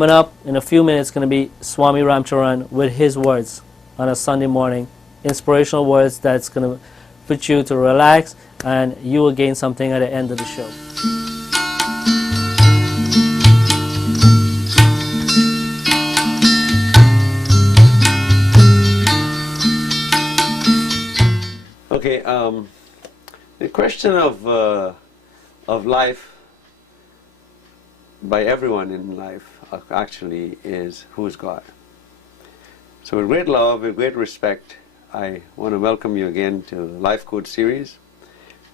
Coming up in a few minutes is going to be Swami Ram Charran with his words on a Sunday morning. Inspirational words that's going to put you to relax, and you will gain something at the end of the show. Okay, the question of life by everyone in life actually is, who is God? So with great love, with great respect, I want to welcome you again to the Lifecofe series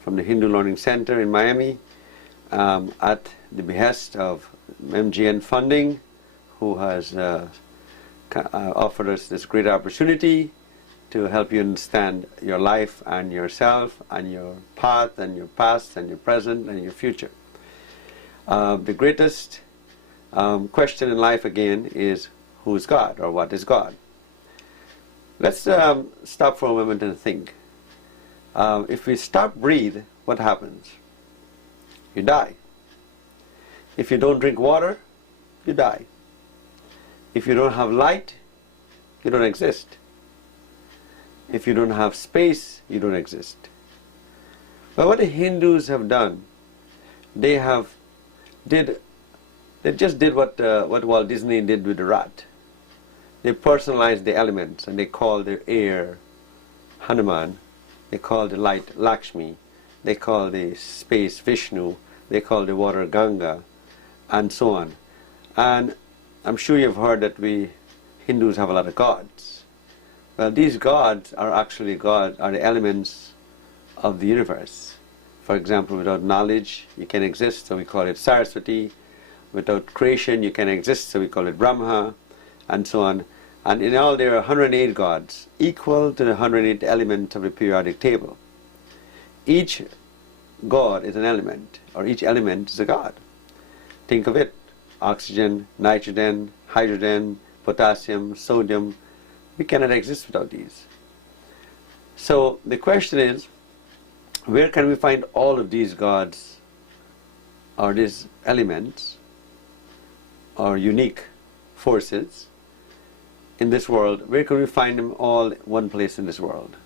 from the Hindu Learning Center in Miami, at the behest of MGN Funding, who has offered us this great opportunity to help you understand your life and yourself and your path and your past and your present and your future. The greatest question in life again is, who is God, or what is God? Let's stop for a moment and think. If we stop breathe, what happens? You die. If you don't drink water, you die. If you don't have light, you don't exist. If you don't have space, you don't exist. But what the Hindus have done, they just did what Walt Disney did with the rat. They personalized the elements, and they called the air Hanuman, they called the light Lakshmi, they called the space Vishnu, they called the water Ganga, and so on. And I'm sure you've heard that we Hindus have a lot of gods. Well, these gods are actually are the elements of the universe. For example, without knowledge you can exist, so we call it Saraswati. Without creation you can exist, so we call it Brahma, and so on. And in all there are 108 gods, equal to the 108 elements of the periodic table. Each god is an element, or each element is a god. Think of it: oxygen, nitrogen, hydrogen, potassium, sodium. We cannot exist without these. So the question is, where can we find all of these gods, or these elements, or unique forces in this world? Where can we find them all one place in this world?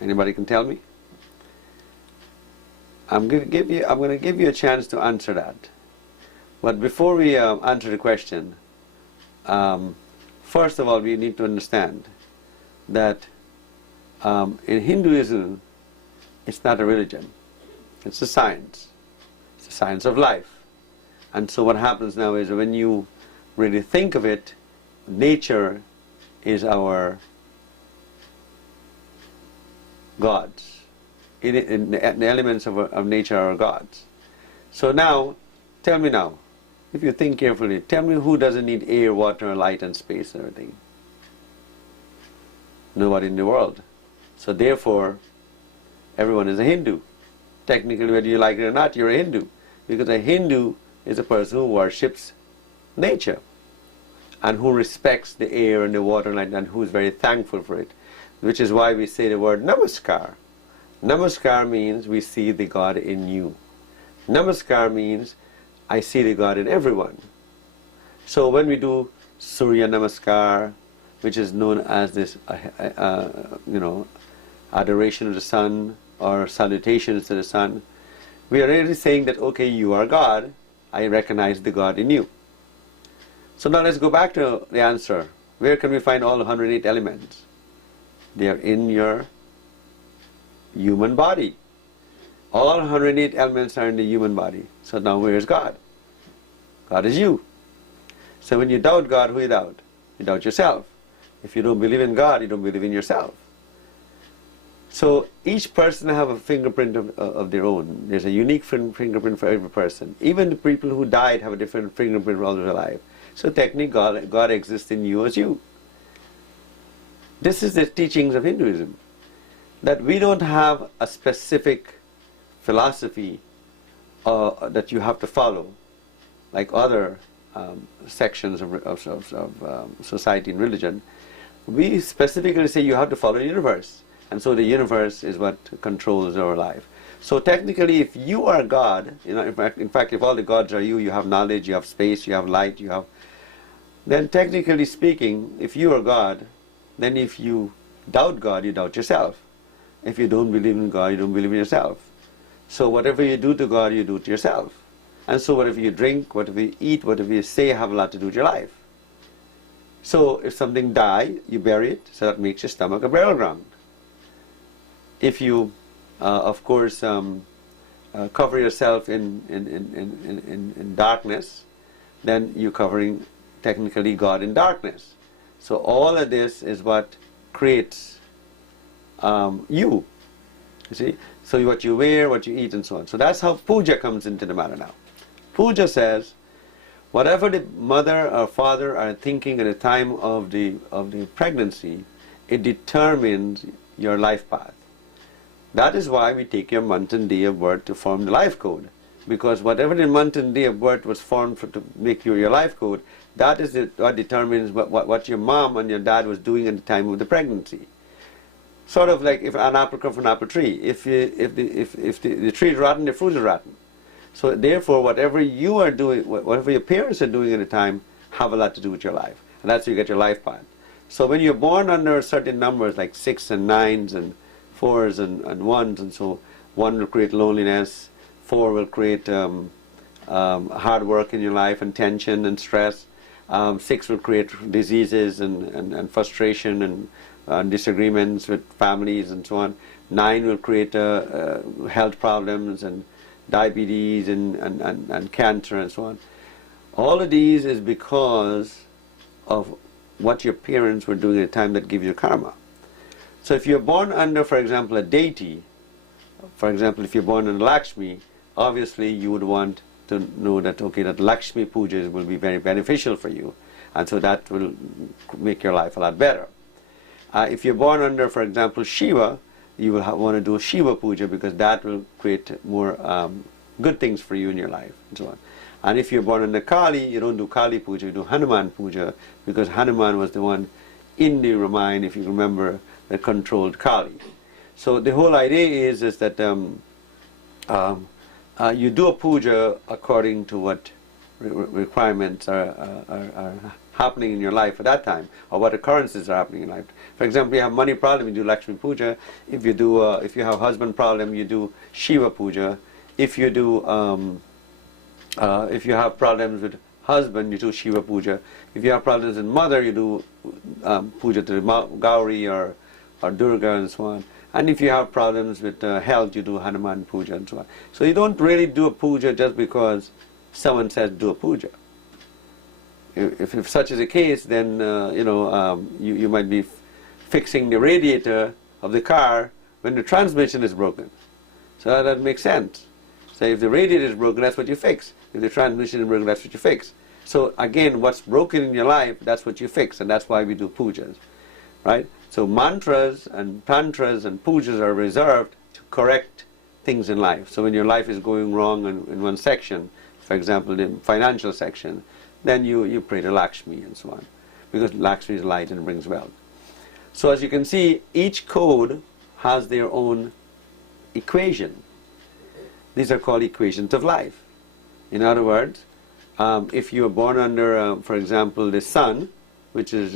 Anybody can tell me? I'm going to give you a chance to answer that. But before we answer the question, first of all, we need to understand that in Hinduism, it's not a religion, it's a science. It's a science of life. And so what happens now is, when you really think of it, nature is our gods. The elements of nature are gods. So now, tell me now, if you think carefully, tell me who doesn't need air, water, light and space and everything? Nobody in the world. So therefore, everyone is a Hindu. Technically, whether you like it or not, you're a Hindu. Because a Hindu is a person who worships nature, and who respects the air and the water and light, and who is very thankful for it. Which is why we say the word Namaskar. Namaskar means we see the God in you. Namaskar means I see the God in everyone. So when we do Surya Namaskar, which is known as this adoration of the sun, or salutations to the sun, we are really saying that, okay, you are God, I recognize the God in you. So now let's go back to the answer. Where can we find all 108 elements? They are in your human body. All 108 elements are in the human body. So now where is God? God is you. So when you doubt God, who you doubt? You doubt yourself. If you don't believe in God, you don't believe in yourself. So each person have a fingerprint of their own. There's a unique fingerprint for every person. Even the people who died have a different fingerprint while they're alive. So technically God exists in you as you. This is the teachings of Hinduism, that we don't have a specific philosophy that you have to follow, like other sections of society and religion. We specifically say you have to follow the universe. And so the universe is what controls our life. So technically, if you are God, in fact, if all the gods are you, you have knowledge, you have space, you have light, you have then technically speaking, if you are God, then if you doubt God, you doubt yourself. If you don't believe in God, you don't believe in yourself. So whatever you do to God, you do to yourself. And so whatever you drink, whatever you eat, whatever you say have a lot to do with your life. So if something dies, you bury it, so that makes your stomach a burial ground. If you, of course, cover yourself in darkness, then you're covering technically God in darkness. So all of this is what creates you see. So what you wear, what you eat, and so on. So that's how puja comes into the matter now. Puja says, whatever the mother or father are thinking at the time of the pregnancy, it determines your life path. That is why we take your month and day of birth to form the life code. Because whatever the month and day of birth was formed to make your life code, that is what determines what your mom and your dad was doing at the time of the pregnancy. Sort of like if an apple comes from an apple tree. If the tree is rotten, the fruit is rotten. So therefore, whatever you are doing, whatever your parents are doing at the time, have a lot to do with your life. And that's how you get your life path. So when you're born under certain numbers like 6 and 9s and 4s and 1s, and so 1 will create loneliness, 4 will create hard work in your life and tension and stress, 6 will create diseases and frustration and disagreements with families and so on, 9 will create health problems and diabetes and cancer and so on. All of these is because of what your parents were doing at the time that gives you karma. So if you're born under, for example, a deity, for example, if you're born under Lakshmi, obviously you would want to know that, okay, that Lakshmi puja will be very beneficial for you, and so that will make your life a lot better. If you're born under, for example, Shiva, you will want to do Shiva puja because that will create more good things for you in your life, and so on. And if you're born under Kali, you don't do Kali puja, you do Hanuman puja, because Hanuman was the one in the Ramayana, if you remember, that controlled Kali. So the whole idea is that you do a puja according to what requirements are happening in your life at that time, or what occurrences are happening in life. For example, you have money problem, you do Lakshmi puja. If you have husband problem, you do Shiva puja. If you have problems with husband, you do Shiva puja. If you have problems with mother, you do puja to Gauri or Durga and so on. And if you have problems with health, you do Hanuman puja and so on. So you don't really do a puja just because someone says do a puja. If such is the case, then you might be fixing the radiator of the car when the transmission is broken. So that makes sense. So if the radiator is broken, that's what you fix. If the transmission is broken, that's what you fix. So again, what's broken in your life, that's what you fix, and that's why we do pujas, right? So mantras and tantras and pujas are reserved to correct things in life. So when your life is going wrong in one section, for example, the financial section, then you pray to Lakshmi and so on, because Lakshmi is light and brings wealth. So as you can see, each code has their own equation. These are called equations of life. In other words, if you are born under, for example, the sun, which is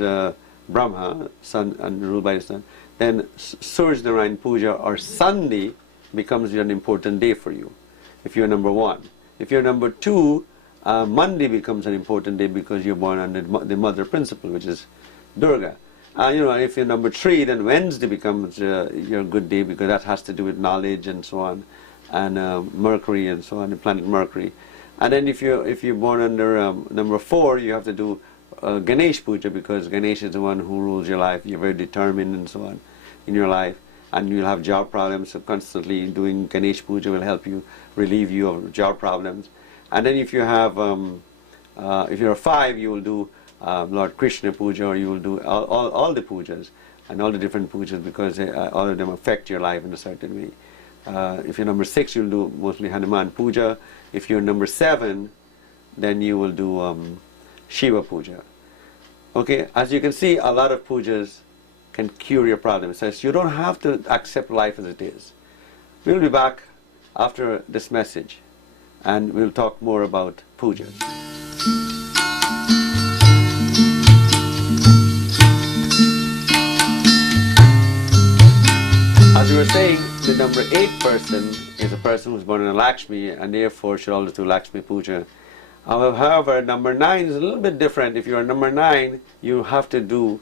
Brahma, sun and ruled by the sun, then Suraj Narayan Puja or Sunday becomes an important day for you, if you're number 1. If you're number 2, Monday becomes an important day because you're born under the mother principle, which is Durga. If you're number 3, then Wednesday becomes your good day because that has to do with knowledge and so on, and Mercury and so on, the planet Mercury. And then if you're born under number 4, you have to do Ganesh Puja because Ganesh is the one who rules your life. You're very determined and so on in your life, and you'll have job problems. So constantly doing Ganesh Puja will help you, relieve you of job problems. And then if you have, if you're a 5, you will do Lord Krishna Puja, or you will do all the pujas and all the different pujas because all of them affect your life in a certain way. If you're number 6, you'll do mostly Hanuman Puja. If you're number 7, then you will do Shiva Puja. Okay, as you can see, a lot of pujas can cure your problems. So you don't have to accept life as it is. We'll be back after this message, and we'll talk more about pujas. the number 8 person is a person who's born in a Lakshmi, and therefore should always do Lakshmi Puja. However, number 9 is a little bit different. If you're number 9, you have to do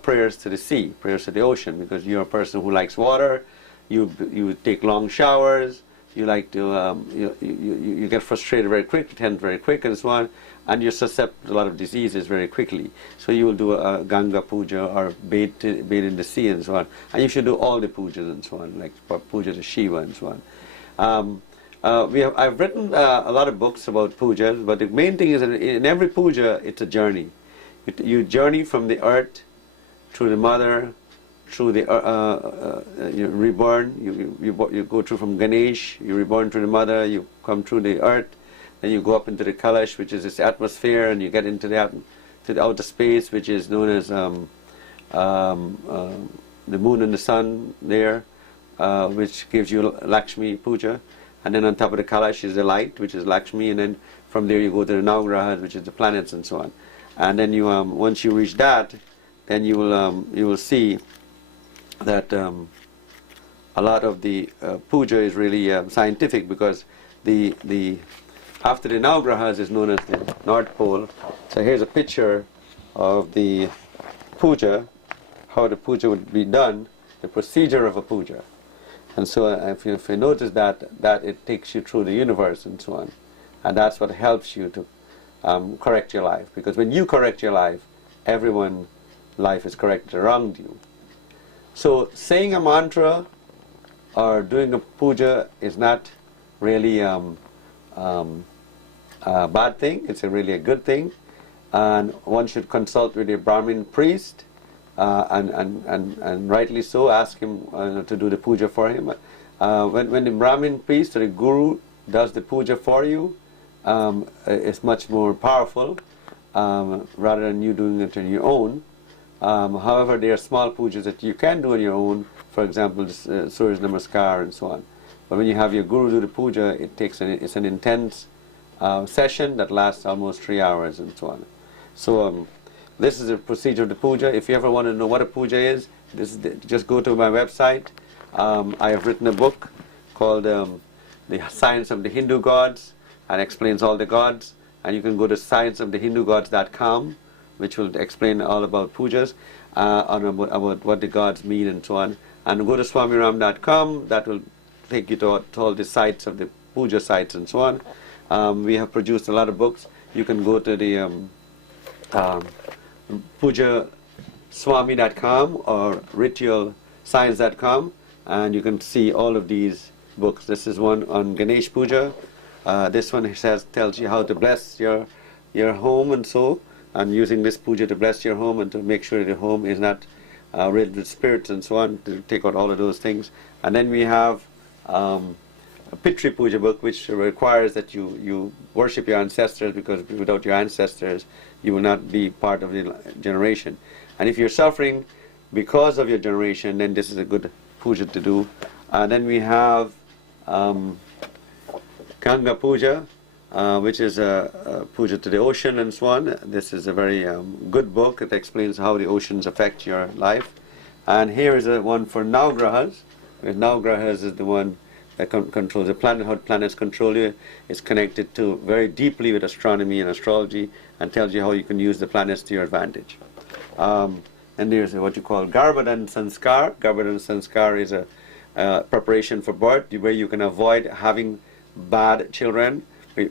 prayers to the sea, prayers to the ocean, because you're a person who likes water. You take long showers. You like to you get frustrated very quick, tend very quick, and so on, and you're susceptible to a lot of diseases very quickly. So you will do a Ganga puja or bathe in the sea and so on. And you should do all the pujas and so on, like puja to Shiva and so on. I've written a lot of books about pujas, but the main thing is that in every puja it's a journey. You journey from the earth through the mother, through the you reborn. You go through from Ganesh. You reborn through the mother. You come through the earth, then you go up into the Kalash, which is this atmosphere, and you get into to the outer space, which is known as the moon and the sun there, which gives you Lakshmi Puja. And then on top of the Kalash is the light, which is Lakshmi, and then from there you go to the Navagrahas, which is the planets and so on. And then you once you reach that, then you will see that a lot of the puja is really scientific, because the after the Navagrahas is known as the North Pole. So here's a picture of the puja, how the puja would be done, the procedure of a puja. And so if you notice that it takes you through the universe and so on, and that's what helps you to correct your life, because when you correct your life, everyone's life is corrected around you. So saying a mantra or doing a puja is not really a bad thing. It's really a good thing, and one should consult with a Brahmin priest, and rightly so. Ask him to do the puja for him. When the Brahmin priest or the guru does the puja for you, it's much more powerful rather than you doing it on your own. However, there are small pujas that you can do on your own, for example, Surya Namaskar and so on. But when you have your guru do the puja, it's an intense session that lasts almost 3 hours and so on. So this is the procedure of the puja. If you ever want to know what a puja is, just go to my website. I have written a book called The Science of the Hindu Gods, and explains all the gods. And you can go to scienceofthehindugods.com, which will explain all about pujas, about what the gods mean and so on. And go to swamiram.com, that will take you to all the sites of the puja sites and so on. We have produced a lot of books. You can go to the pujaswami.com or ritualscience.com, and you can see all of these books. This is one on Ganesh Puja. This one tells you how to bless your home and so, and using this puja to bless your home and to make sure your home is not riddled with spirits and so on, to take out all of those things. And then we have a Pitri Puja book, which requires that you worship your ancestors, because without your ancestors you will not be part of the generation. And if you're suffering because of your generation, then this is a good puja to do. And then we have Ganga Puja, which is a puja to the ocean and so on. This is a very good book. It explains how the oceans affect your life. And here is one for Navagrahas, where Navagrahas is the one that controls the planet, how planets control you. It's connected to very deeply with astronomy and astrology, and tells you how you can use the planets to your advantage. And there's what you call Garbhadan Sanskar. Garbhadan Sanskar is a preparation for birth, where you can avoid having bad children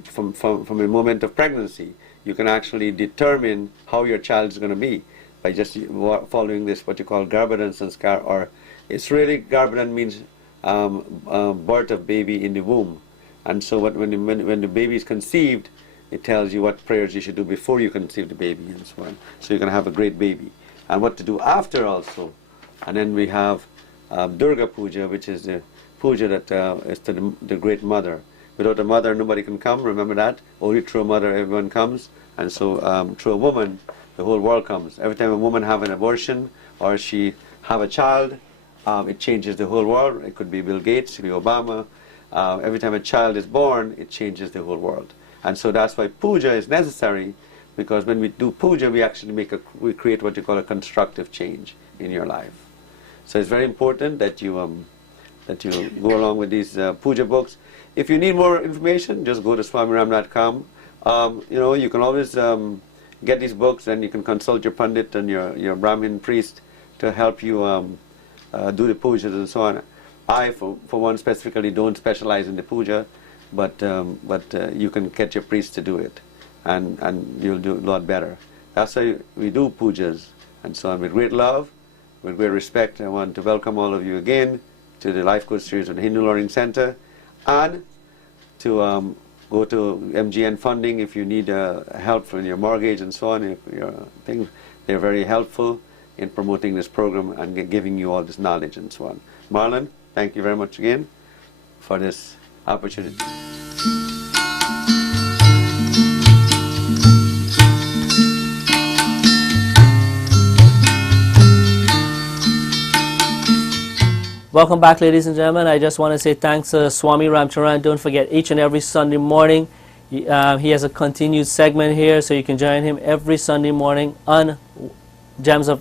from a moment of pregnancy. You can actually determine how your child is going to be by just following this, what you call Garbhadan Sanskar, or it's really, Garbhadan means birth of baby in the womb. And so when the baby is conceived, it tells you what prayers you should do before you conceive the baby and so on. So you're going to have a great baby. And what to do after also. And then we have Durga Puja, which is the puja that is to the great mother. Without a mother, nobody can come, remember that? Only through a mother, everyone comes. And so through a woman, the whole world comes. Every time a woman have an abortion, or she have a child, it changes the whole world. It could be Bill Gates, it could be Obama. Every time a child is born, it changes the whole world. And so that's why puja is necessary, because when we do puja, we actually we create what you call a constructive change in your life. So it's very important that you that you go along with these puja books. If you need more information, just go to swamiram.com. You can always get these books, and you can consult your pandit and your Brahmin priest to help you do the pujas and so on. I, for one, specifically don't specialize in the puja, but you can get your priest to do it, and you'll do a lot better. That's why we do pujas and so on with great love, with great respect. I want to welcome all of you again to the Life Coach series of the Hindu Learning Center, and to go to MGN Funding if you need help for your mortgage and so on. If your things, they're very helpful in promoting this program and giving you all this knowledge and so on. Marlon, thank you very much again for this opportunity. Welcome back, ladies and gentlemen. I just want to say thanks to Swami Ram Charran. Don't forget, each and every Sunday morning, he has a continued segment here, so you can join him every Sunday morning on Gems of